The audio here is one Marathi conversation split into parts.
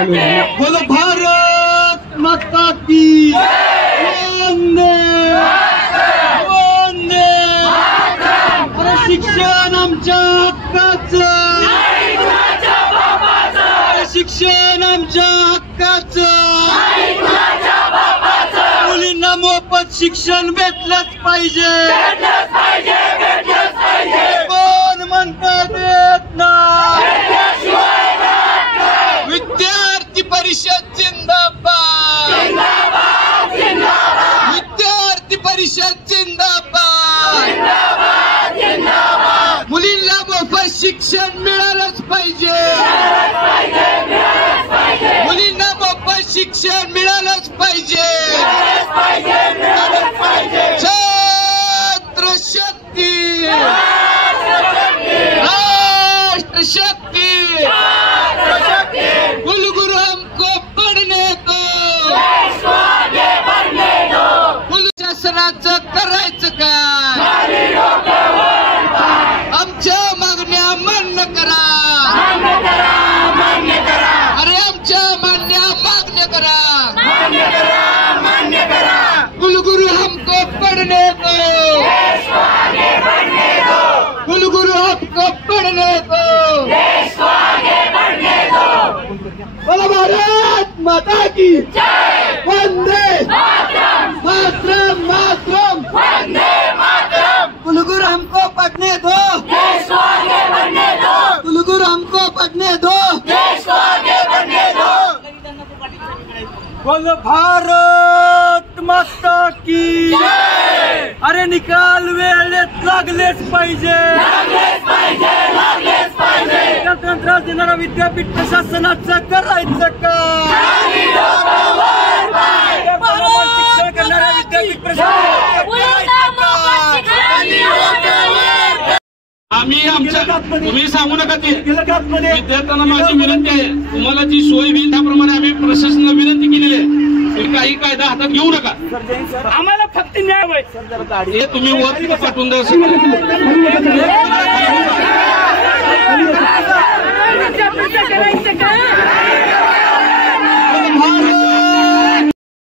बोलो भारत माता की वंदे वंदे। अरे शिक्षण आमच्या हक्काचं, शिक्षण आमच्या हक्काचं, मुलींना मोफत शिक्षण भेटलंच पाहिजे। कोण म्हणतात येत नाही? विद्यार्थी परिषद जिंदाबाद, विद्यार्थी परिषद जिंदाबाद। मुलींना मोफत शिक्षण मिळालंच पाहिजे, मुलींना मोफत शिक्षण मिळालंच पाहिजे। छात्र शक्ती, राष्ट्र शक्ती, कुलगुरु हमको पढ़ने दो, कुल शासनाचं करायचं काय? आमच्या मागण्या मान्य करा, अरे आमच्या मागण्या करा। कुलगुरु हमको पढ़ने दो, कुलगुरु हमको पढ़ने दो। बोलो भारत माता की वंदे मातरम, मातरम वंदे मातरम। कुलगुरु हमको पढ़ने दो, देश को आगे बढ़ने दो, कुलगुरु हमको पढ़ने दो, देश को आगे बढ़ने दो। बोलो भारत माता की जय। अरे निकाल वेळेत लागलेच पाहिजे, त्रास देणारा विद्यापीठ प्रशासनाचं करायचं का? शिक्षण करणाऱ्या विद्यापीठ प्रशासनाचं आम्ही आमच्या तुम्ही सांगू नका ते विद्यार्थ्यांना माझी विनंती आहे, तुम्हाला जी सोय होईल त्याप्रमाणे आम्ही प्रशासनाला विनंती केलेली आहे। काही कायदा हातात घेऊ नका, आम्हाला फक्त न्याय पाहिजे। हे तुम्ही वर पाठवून द्या।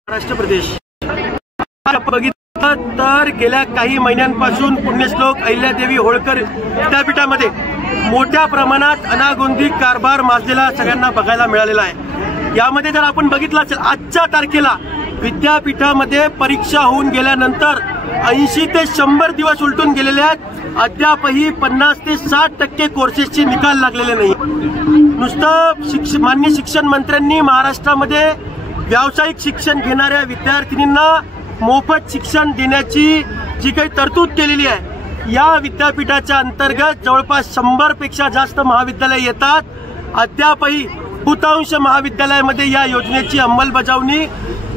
महाराष्ट्र प्रदेश बघितलं तर गेल्या काही महिन्यांपासून पुण्यश्लोक अहिल्यादेवी होळकर विद्यापीठामध्ये मोठ्या प्रमाणात अनागोंदी कारभार माजलेला सगळ्यांना बघायला मिळालेला आहे। यामध्ये जर आपण बघितलं असेल आजच्या तारखेला विद्यापीठामध्ये परीक्षा होऊन गेल्यानंतर 80 ते 100 दिवस उलटून गेलेले आहेत, अद्यापही 50 ते 60% कोर्सेसचे निकाल लागलेले नाही। नुसतं माननीय शिक्षण मंत्र्यांनी महाराष्ट्रामध्ये व्यावसायिक शिक्षण घेणाऱ्या विद्यार्थिनींना मोफत शिक्षण देण्याची जी काही तरतूद केलेली आहे, या विद्यापीठाच्या अंतर्गत जवळपास 100 पेक्षा जास्त महाविद्यालय येतात। अद्यापही बहुतांश महाविद्यालयामध्ये या योजनेची अंमलबजावणी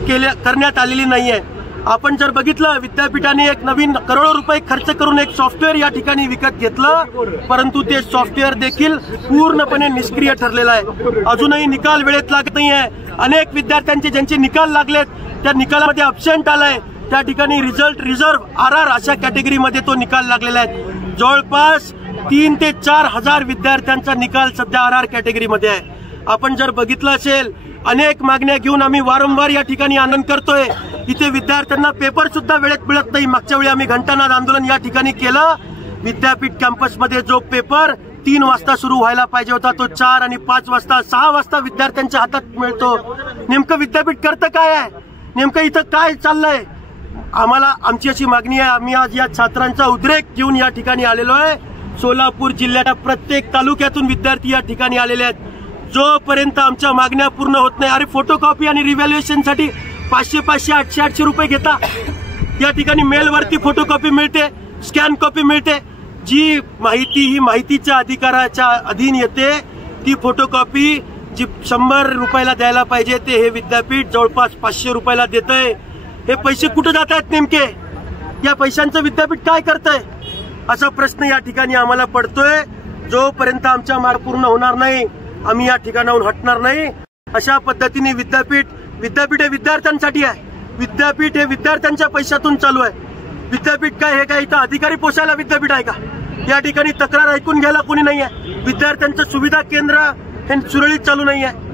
करण्यात आलेली नाहीये। आपण जर बघितलं विद्यापीठाने एक नवीन करोडो रुपये खर्च करून एक सॉफ्टवेअर या ठिकाणी विकत घेतलं, परंतु ते सॉफ्टवेअर देखील पूर्णपणे निष्क्रिय ठरलेलं आहे। अजूनही निकाल वेळेत लागत नाहीये। अनेक विद्यार्थ्यांचे ज्यांचे निकाल लागलेत त्या निकालामध्ये अब्सेंट आलाय, त्या ठिकाणी रिझल्ट रिझर्व्ह RR अशा कॅटेगरीमध्ये तो निकाल लागलेला आहे। जवळपास 3 ते 4 हजार विद्यार्थ्यांचा निकाल सध्या RR कॅटेगरीमध्ये आहे। आपण जर बघितलं असेल अनेक मागण्या घेऊन आम्ही वारंवार या ठिकाणी आंदोलन करतोय, इथे विद्यार्थ्यांना पेपर सुद्धा वेळेत मिळत नाही। मागच्या वेळी आम्ही घंटानाद आंदोलन या ठिकाणी केलं। विद्यापीठ कॅम्पसमध्ये जो पेपर 3 वाजता सुरू व्हायला पाहिजे होता तो 4 आणि 5 वाजता 6 वाजता विद्यार्थ्यांच्या हातात मिळतो। नेमकं विद्यापीठ करतं काय आहे? नेमकं इथं काय चाललंय? आम्हाला आमची अशी मागणी आहे, आम्ही आज या छात्रांचा उद्रेक घेऊन या ठिकाणी आलेलो आहे। सोलापूर जिल्ह्याच्या प्रत्येक तालुक्यातून विद्यार्थी या ठिकाणी आलेले आहेत। जोपर्यंत आमच्या मागण्या पूर्ण होत नाही, अरे फोटोकॉपी आणि रिव्हॅल्युएशनसाठी 500, 800 रुपये घेता। या ठिकाणी मेलवरती फोटोकॉपी मिळते, स्कॅन कॉपी मिळते। जी माहिती ही माहितीच्या अधिकाराच्या अधीन येते, ती फोटोकॉपी जी 100 रुपयाला द्यायला पाहिजे ते हे विद्यापीठ जवळपास 500 रुपयाला देतंय। हे पैसे कुठे जात आहेत नेमके? या पैशांचं विद्यापीठ काय करतंय असा प्रश्न या ठिकाणी आम्हाला पडतोय। जोपर्यंत आमच्या माग पूर्ण होणार नाही आम्ही या ठिकाणाहून हटणार नाही। अशा पद्धतीने विद्यापीठ हे विद्यार्थ्यांसाठी आहे, विद्यापीठ हे विद्यार्थ्यांच्या पैशातून चालू आहे। विद्यापीठ काय हे काय इथं अधिकारी पोषायला विद्यापीठ आहे का? या ठिकाणी तक्रार ऐकून घ्यायला कोणी नाही आहे। विद्यार्थ्यांचं सुविधा केंद्र हे सुरळीत चालू नाही आहे।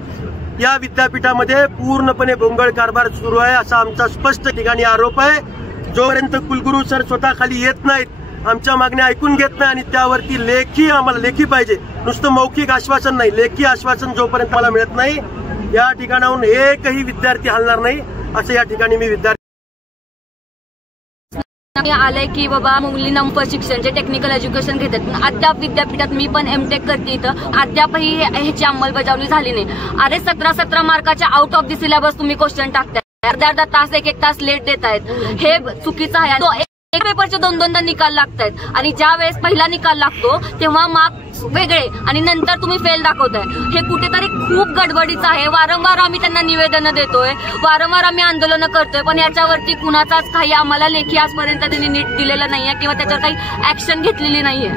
या विद्यापीठामध्ये पूर्णपणे भोंगळ कारभार सुरू आहे असा आमचा स्पष्ट ठिकाणी आरोप आहे। जोपर्यंत कुलगुरू सर स्वतः खाली येत नाहीत, आमच्या मागण्या ऐकून घेत नाही आणि त्यावरती लेखी आम्हाला लेखी पाहिजे, नुसतं मौखिक आश्वासन नाही, लेखी आश्वासन जोपर्यंत मला मिळत नाही या ठिकाणाहून एकही विद्यार्थी हलणार नाही असं या ठिकाणी मी विद्यार्थी आलंय की बाबा मुलींना प्रशिक्षण जे टेक्निकल एज्युकेशन घेतात, पण अद्याप विद्यापीठात मी पण एमटेक करते इथं अद्यापही ह्याची अंमलबजावणी झाली नाही। अरे 17 मार्काच्या आउट ऑफ द सिलेबस तुम्ही क्वेश्चन टाकताय, अर्धा तास एक तास लेट देत आहेत, हे चुकीचं आहे। तो एक पेपरचे 2-2दा निकाल लागतायत आणि ज्या वेळेस पहिला निकाल लागतो तेव्हा मार्क्स वेगळे आणि नंतर तुम्ही फेल दाखवताय, हे कुठेतरी खूप गडबडीचं आहे। वारंवार आम्ही त्यांना निवेदनं देतोय, वारंवार आम्ही आंदोलनं करतोय, पण याच्यावरती कुणाचाच काही आम्हाला लेखी आजपर्यंत त्यांनी नीट दिलेलं नाहीये किंवा त्याच्यावर काही ऍक्शन घेतलेली नाहीये।